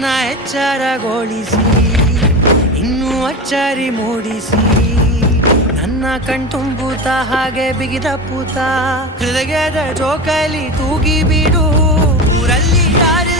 ನನ್ನ ಎಚ್ಚರಗೊಳಿಸಿ ಇನ್ನೂ ಅಚ್ಚರಿ ಮೂಡಿಸಿ ನನ್ನ ಕಣ್ತುಂಬುತ್ತ ಹಾಗೆ ಬಿಗಿದ ಪೂತ ಹೃದಯದ ಜೋಕಲಿ ತೂಗಿ ಬಿಡು ಊರಲ್ಲಿ ಯಾರು